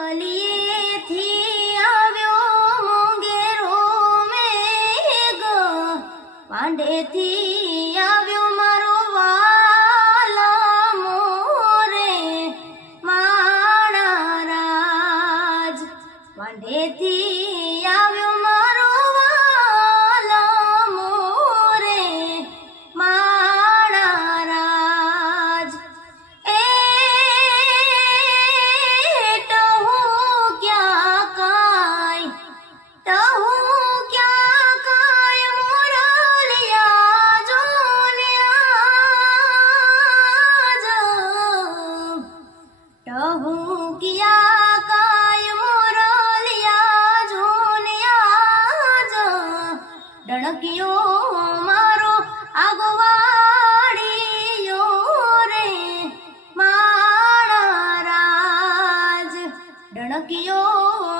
કલીએથી આવ્યો મોંઘેરો મેઘ, પાંડેથી આવ્યો મારો વાલા મોરે માણા રાજ, પાંડેથી આવ્યો મારો વાલા મોરે માણા રાજ. ડણકિયો મારો આગવાડીયો રે માણા રાજ, ડણકિયો